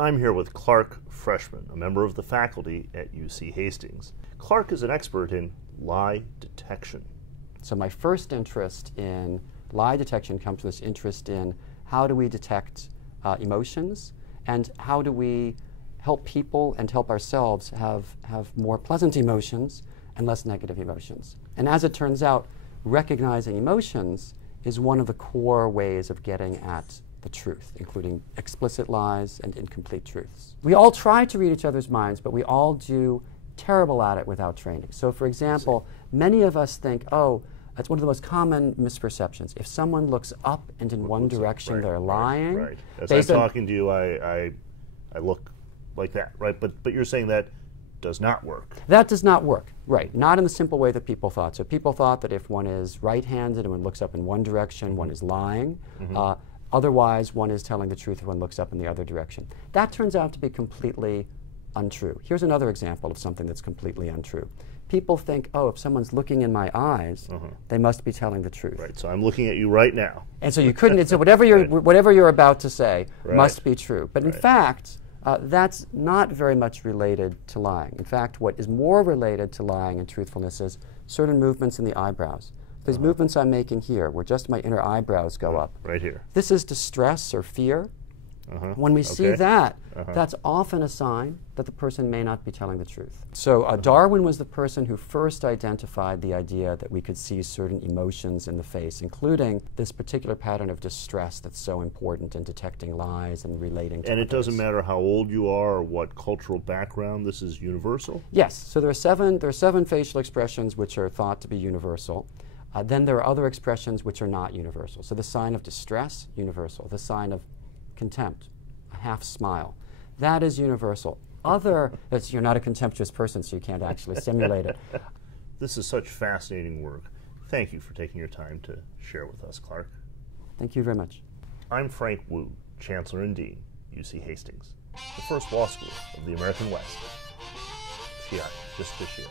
I'm here with Clark Freshman, a member of the faculty at UC Hastings. Clark is an expert in lie detection. So my first interest in lie detection comes from this interest in how do we detect emotions, and how do we help people and help ourselves have more pleasant emotions and less negative emotions. And as it turns out, recognizing emotions is one of the core ways of getting at the truth, including explicit lies and incomplete truths. We all try to read each other's minds, but we all do terrible at it without training. So for example, many of us think, oh, that's one of the most common misperceptions. If someone looks up and in one direction, they're lying. Right. As I'm talking to you, I look like that, right? But you're saying that does not work. That does not work, right. Not in the simple way that people thought. So people thought that if one is right-handed and one looks up in one direction, one is lying. Otherwise, one is telling the truth if one looks up in the other direction. That turns out to be completely untrue. Here's another example of something that's completely untrue. People think, oh, if someone's looking in my eyes, they must be telling the truth. Right, so I'm looking at you right now. And so you couldn't, so whatever you're about to say must be true. But in fact, that's not very much related to lying. In fact, what is more related to lying and truthfulness is certain movements in the eyebrows. These movements I'm making here, where just my inner eyebrows go up. Right here. This is distress or fear. When we see that, that's often a sign that the person may not be telling the truth. So Darwin was the person who first identified the idea that we could see certain emotions in the face, including this particular pattern of distress that's so important in detecting lies and relating to And others. it doesn't matter how old you are or what cultural background, this is universal? Yes. So there are seven facial expressions which are thought to be universal. Then there are other expressions which are not universal. So the sign of distress, universal. The sign of contempt, a half smile. That is universal. You're not a contemptuous person, so you can't actually simulate it. This is such fascinating work. Thank you for taking your time to share with us, Clark. Thank you very much. I'm Frank Wu, Chancellor and Dean, UC Hastings, the first law school of the American West. Just this year.